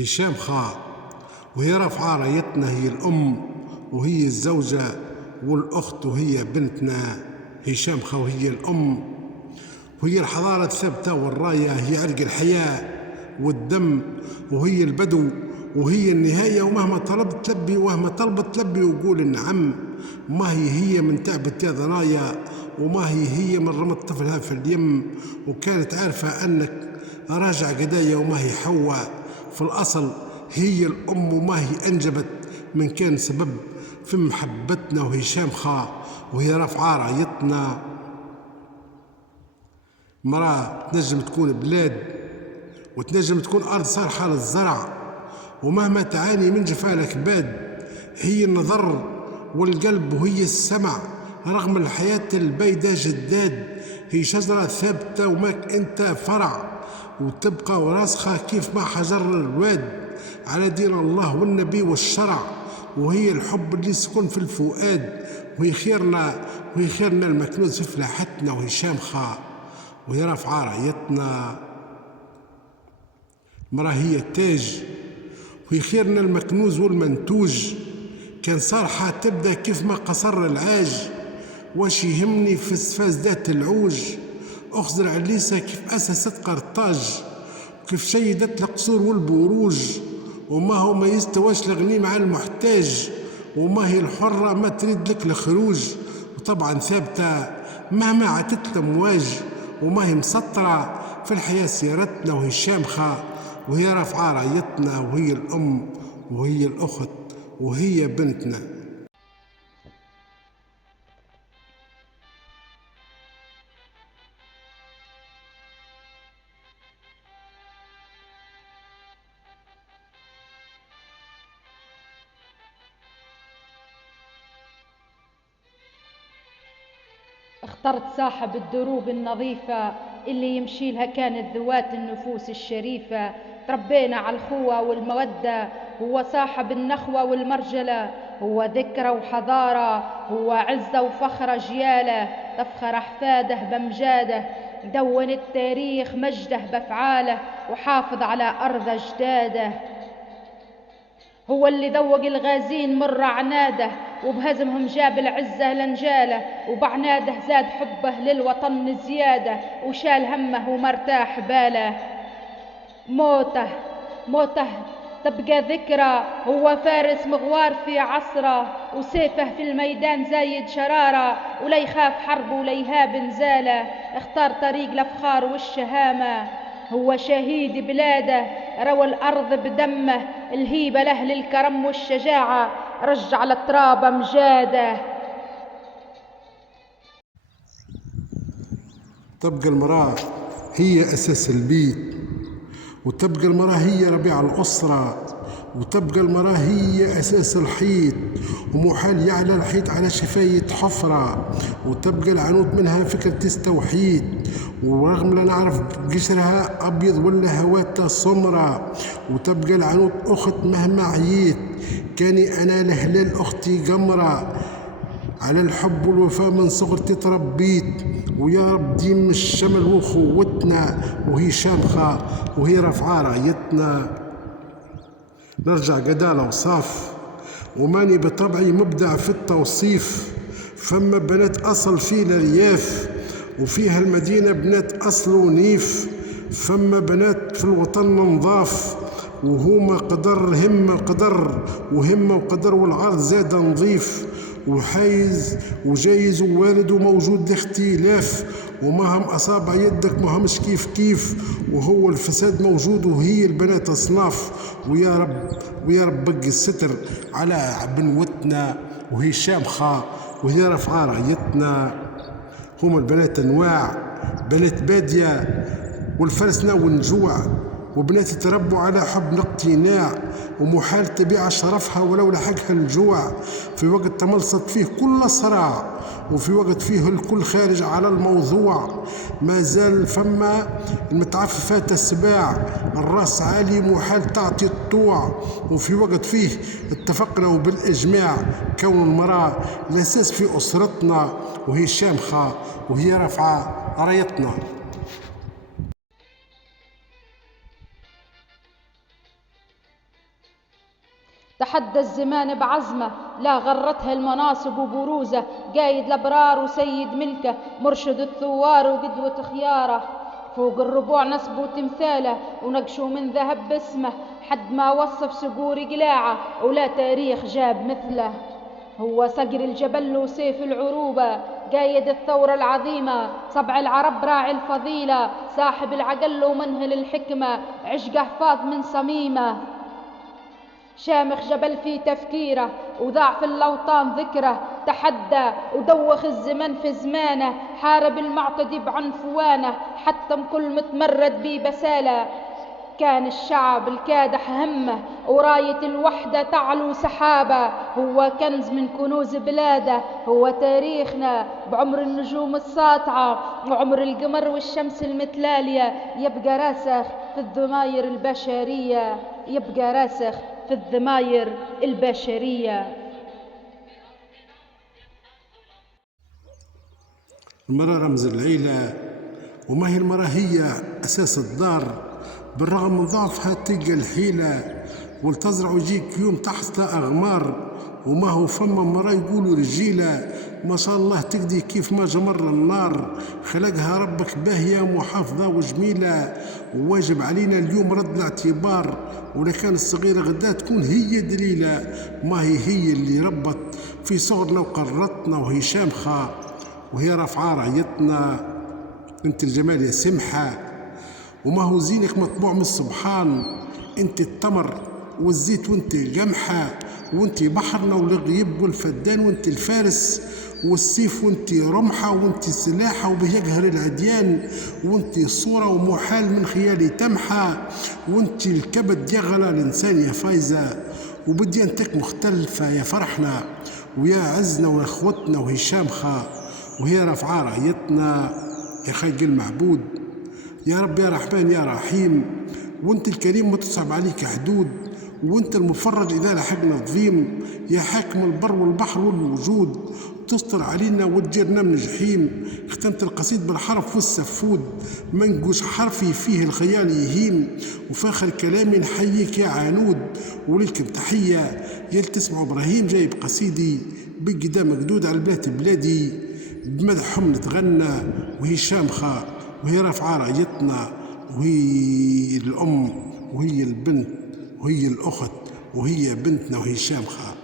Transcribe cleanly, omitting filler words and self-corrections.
هشام خا، وهي رافعة رايتنا، هي الأم وهي الزوجة والأخت وهي بنتنا. هشام خا وهي الأم وهي الحضارة الثابتة، والراية هي عرق الحياة والدم، وهي البدو وهي النهاية، ومهما طلبت تلبي، ومهما طلبت تلبي وقول النعم. ما هي من تعبت يا ضنايا، وما هي من رمت طفلها في اليم، وكانت عارفة أنك راجع قدايا، وما هي حواء في الأصل هي الأم، وما هي أنجبت من كان سبب في محبتنا. وهشام خا وهي رافعة رايتنا. مرأة تنجم تكون بلاد، وتنجم تكون أرض صالحة للزرع، ومهما تعاني من جفاء الأكباد هي النظر والقلب وهي السمع، رغم الحياة البيدة جداد. هي شجرة ثابتة وماك أنت فرع، وتبقى وراسخة كيف ما حجر الواد على دين الله والنبي والشرع. وهي الحب اللي يسكن في الفؤاد، وهي خيرنا المكنوز في فلاحتنا. وهشام خا وهي رافعة رايتنا. مرا هي التاج وهي خيرنا المكنوز والمنتوج، كان صالحة تبدا كيف ما قصر العاج. واش يهمني في فاز ذات العوج، أخزر عليسة كيف أسست قرطاج، كيف شيدت القصور والبروج. وما هو ما يستواش الغني مع المحتاج، وما هي الحرة ما تريد لك الخروج. وطبعا ثابتة مهما عتت الأمواج، وما هي مسطرة في الحياة سيرتنا. وهشام خا وهي رافعة رايتنا، وهي الأم وهي الأخت وهي بنتنا. اخترت صاحب الدروب النظيفة اللي يمشي لها كانت ذوات النفوس الشريفة. تربينا على الخوة والمودة، هو صاحب النخوة والمرجلة، هو ذكرى وحضارة، هو عزة وفخر أجياله. تفخر أحفاده بمجاده، دون التاريخ مجده بأفعاله، وحافظ على أرض أجداده. هو اللي ذوق الغازين مر عناده، وبهزمهم جاب العزة لنجاله، وبعناده زاد حبه للوطن زيادة، وشال همه ومرتاح باله. موته تبقى ذكرى، هو فارس مغوار في عصره، وسيفه في الميدان زايد شرارة، ولا يخاف حرب ولا يهاب نزاله. اختار طريق الافخار والشهامة، هو شهيد بلاده، روى الأرض بدمه، الهيبة لأهل الكرم والشجاعة، رجع للتراب أمجاده. تبقى المرأة هي أساس البيت، وتبقى المرأة هي ربيع الأسرة، وتبقى المرأة هي أساس الحيط، ومحال يعلى الحيط على شفاية حفرة. وتبقى العنود منها فكرة تستوحيد، ورغم لا نعرف قشرها أبيض ولا هواتها سمرة. وتبقى العنود أخت مهما عييت، كاني أنا لهلال أختي قمرة، على الحب والوفاء من صغرتي تربيت. ويا رب ديم الشمل وخوتنا. وهشام خا وهي رافعة رايتنا. نرجع قدالة وصاف، وماني بطبعي مبدع في التوصيف. فما بنات أصل في الأرياف، وفيها المدينة بنات أصل ونيف. فما بنات في الوطن نضاف، وهما قدر همة قدر، وهمة وقدر، والعرض زاد نظيف. وحايز وجايز ووالد وموجود الاختلاف، ومهم أصابع يدك مهمش كيف كيف، وهو الفساد موجود وهي البنات أصناف. ويا رب بقي الستر على بنوتنا. وهشام خا وهي رافعة رايتنا. هما البنات أنواع، بنات بادية والفرسنا والنجوع، وبنات تربوا على حب الاقتناع، ومحال تبيع شرفها ولو لحقها الجوع. في وقت تملصت فيه كل صراع، وفي وقت فيه الكل خارج على الموضوع. ما زال فما المتعففات السباع، الراس عالي محال تعطي الطوع. وفي وقت فيه اتفقنا وبالإجماع كون المرأة الأساس في أسرتنا. وهشام خا وهي رافعة رايتنا. تحدى الزمان بعزمه، لا غرتها المناصب وبروزه، قايد الأبرار وسيد ملكه، مرشد الثوار وقدوة خياره. فوق الربوع نصبوا تمثاله ونقشوا من ذهب باسمه، حد ما وصف صقور قلاعه ولا تاريخ جاب مثله. هو صقر الجبل وسيف العروبة، قايد الثورة العظيمة، صبع العرب راعي الفضيلة، صاحب العقل ومنهل الحكمة، عشقه فاض من صميمه. شامخ جبل في تفكيره وضاع في الأوطان ذكره، تحدى ودوخ الزمن في زمانه، حارب المعتدي بعنفوانه، حتم كل متمرد بيه بساله. كان الشعب الكادح همه وراية الوحدة تعلو سحابة، هو كنز من كنوز بلاده، هو تاريخنا بعمر النجوم الساطعة وعمر القمر والشمس المتلالية، يبقى راسخ في الضماير البشرية، يبقى راسخ في الضماير البشرية. المرأة رمز العيلة، وما هي المرأة هي أساس الدار، بالرغم من ضعفها تلقى الحيلة، والتزرع ويجيك يوم تحتها أغمار، وما هو فما مرأة يقولوا رجيلة، ما شاء الله تقدي كيف ما جمر النار، خلقها ربك باهية ومحافظة وجميلة، وواجب علينا اليوم رد الاعتبار، ولا كان الصغيرة غدا تكون هي دليلة، ما هي اللي ربت في صغرنا وقرتنا، وهي شامخة وهي رافعة رايتنا، انت الجمال يا سمحة، وما هو زينك مطبوع من السبحان، انت التمر والزيت وانت القمحة، وانت بحرنا والغيب والفدان، وانت الفارس والسيف، وانت رمحة، وانت سلاحة وبه يقهر العديان، وانت الصورة ومحال من خيالي تمحى، وانت الكبد يغلى الإنسان يا فايزة، وبديانتك مختلفة يا فرحنا، ويا عزنا واخوتنا وهي شامخة وهي رافعة رايتنا، يا خالق المعبود يا رب يا رحمن يا رحيم، وانت الكريم ما تصعب عليك حدود، وانت المفرج اذا لحقنا الظيم، يا حاكم البر والبحر والوجود، تستر علينا وتجرنا من جحيم. ختمت القصيد بالحرف والسفود، منقوش حرفي فيه الخيال يهيم، وفاخر كلامي نحييك يا عنود، ولكم تحية يا تسمعوا ابراهيم جايب قصيدي بقدام مقدود على البلاد بلادي، بمدحهم نتغنى وهي شامخة وهي رافعة رايتنا، وهي الأم وهي البنت وهي الأخت وهي بنتنا وهي شامخة.